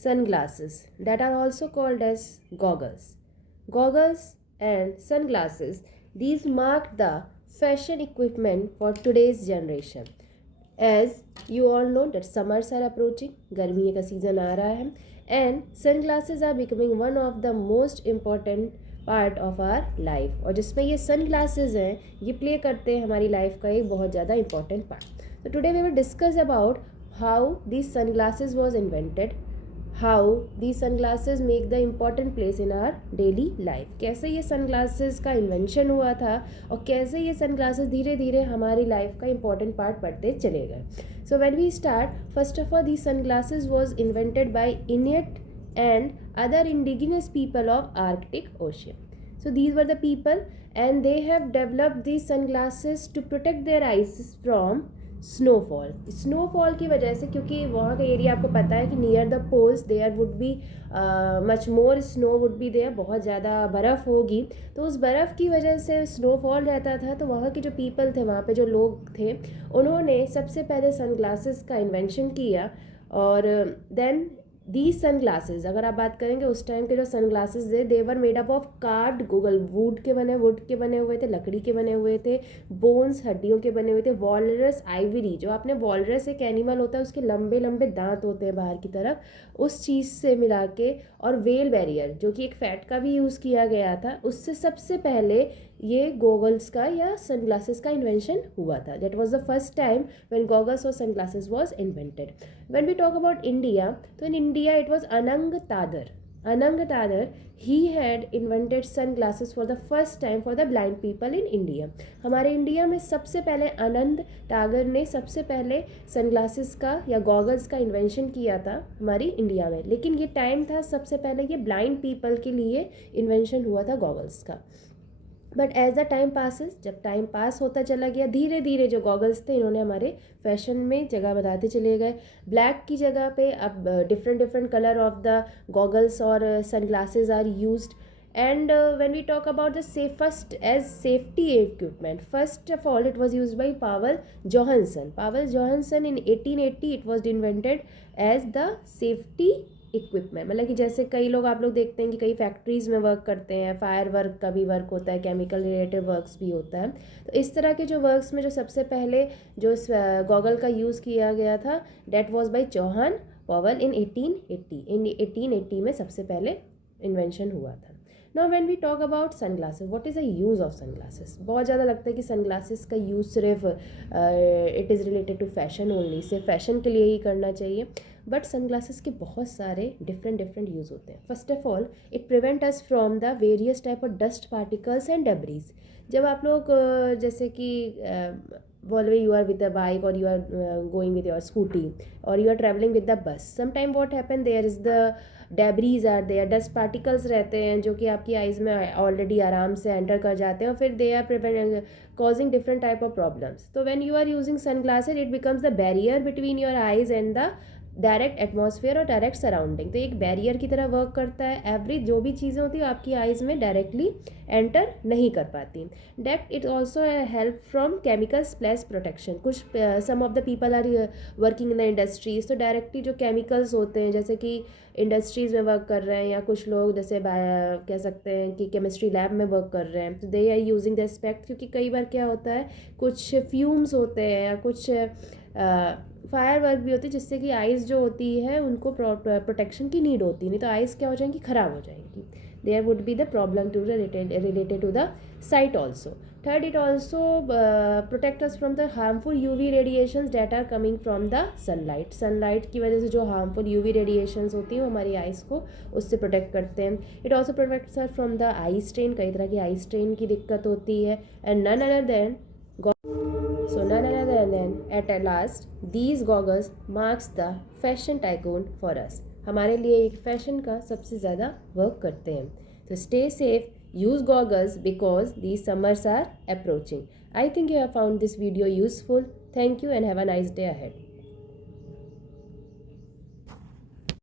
sunglasses that are also called as goggles. Goggles and sunglasses, these mark the fashion equipment for today's generation. As you all know that summers are approaching, गर्मी का season आ रहा है, and sunglasses are becoming one of the most important part of our life, और जिसमें ये सन glasses हैं ये play करते हैं हमारी लाइफ का एक बहुत ज़्यादा इंपॉर्टेंट पार्ट. तो today we will discuss about how these sun glasses was invented, how the sun glasses make the important place in our daily life, कैसे ये सन ग्लासेज का इन्वेंशन हुआ था और कैसे ये सन ग्लासेज धीरे धीरे हमारी लाइफ का इंपॉर्टेंट पार्ट बनते चले गए. So when we start, first of all the sun glasses was invented by Inuit and other indigenous people of Arctic Ocean. So these were the people and they have developed these sunglasses to protect their eyes from snowfall. Snowfall की वजह से, क्योंकि वहाँ का area आपको पता है कि near the poles there would be much more snow would be there, बहुत ज़्यादा बर्फ़ होगी, तो उस बर्फ़ की वजह से स्नोफॉल रहता था. तो वहाँ के जो पीपल थे, वहाँ पे जो लोग थे, उन्होंने सबसे पहले सनग्लासेस का इन्वेंशन किया. और देन दीज सन ग्लासेज, अगर आप बात करेंगे उस टाइम के जो सन ग्लासेज थे, they made up of card Google, wood के बने हुए थे, लकड़ी के बने हुए थे, बोन्स हड्डियों के बने हुए थे, वॉलरस आइवरी, जो आपने वॉलरस एक एनिमल होता है उसके लंबे लंबे दांत होते हैं बाहर की तरफ, उस चीज़ से मिला के, और वेल बैरियर जो कि एक फैट का भी यूज़ किया गया था, उससे सबसे पहले ये गॉगल्स का या सनग्लासेस का इन्वेंशन हुआ था. That was the first time when goggles और sunglasses was invented. When we talk about India, तो in India it was Anang Tadar. Anang Tadar, he had invented sunglasses for the first time for the blind people in India. हमारे India में सबसे पहले आनंद टागर ने सबसे पहले sunglasses का या गॉगल्स का इन्वेंशन किया था हमारी इंडिया में, लेकिन ये टाइम था सबसे पहले ये ब्लाइंड पीपल के लिए इन्वेंशन हुआ था गॉगल्स का. But as the time passes, जब टाइम पास होता चला गया, धीरे धीरे जो गॉगल्स थे इन्होंने हमारे फैशन में जगह बनाते चले गए. ब्लैक की जगह पे अब different different colour of the goggles और sunglasses are used. And when we talk about the safest as safety equipment, first of all it was used by Pavel Johansson. Pavel Johansson in 1880 it was invented as the safety equipment. मतलब कि जैसे कई लोग, आप लोग देखते हैं कि कई फैक्ट्रीज़ में वर्क करते हैं, फायर वर्क का भी वर्क होता है, केमिकल रिलेटेड वर्क्स भी होता है. तो इस तरह के जो वर्क्स में जो सबसे पहले जो गॉगल का यूज़ किया गया था, that was by Chauhan Powell in 1880 में सबसे पहले इन्वेंशन हुआ था. Now when we talk about sunglasses, what is the use of sunglasses. बहुत ज़्यादा लगता है कि सनग्लासेस का यूज़ सिर्फ it is related to fashion only, सिर्फ फैशन के लिए ही करना चाहिए. बट सनग्लासेस के बहुत सारे डिफरेंट यूज़ होते हैं. First of all it prevent us from the various type of dust particles and debris. जब आप लोग जैसे कि always you are with a bike or you are going with your scooty or you are traveling with the bus, sometime what happen, there is the debris are there, dust particles रहते हैं जो कि आपकी eyes में already आराम से enter कर जाते हैं और फिर they are causing different type of problems. तो when you are using sunglasses it becomes the barrier between your eyes and the direct atmosphere और डायरेक्ट सराउंडिंग. तो एक बैरियर की तरह वर्क करता है. एवरी जो भी चीज़ें होती है आपकी आइज़ में डायरेक्टली एंटर नहीं कर पाती. That it also help from chemical splash protection. कुछ some of the people are working in the industries, तो डायरेक्टली जो केमिकल्स होते हैं जैसे कि इंडस्ट्रीज़ में वर्क कर रहे हैं या कुछ लोग जैसे कह सकते हैं कि केमिस्ट्री लैब में वर्क कर रहे हैं, तो they are using the aspect. क्योंकि कई बार क्या होता है, कुछ फ्यूम्स होते हैं या कुछ फायर वर्क भी होती है जिससे कि आइज़ जो होती है उनको प्रोटेक्शन की नीड होती है, नहीं तो आइज़ क्या हो जाएंगी, ख़राब हो जाएंगी. There would be the problem to related to the sight also. Third, it also protect us from the harmful UV radiations that are coming from the sunlight. Sunlight की वजह से जो हार्मफुल यूवी रेडिएशंस होती हैं वो हमारी eyes को उससे प्रोटेक्ट करते हैं. It also protects us from the eye strain. कई तरह की आई स्ट्रेन की दिक्कत होती है. And none other than at last these goggles marks the fashion tycoon for us. हमारे लिए एक फैशन का सबसे ज़्यादा वर्क करते हैं. तो stay safe, use goggles because these summers are approaching. I think you have found this video useful. Thank you and have a nice day ahead.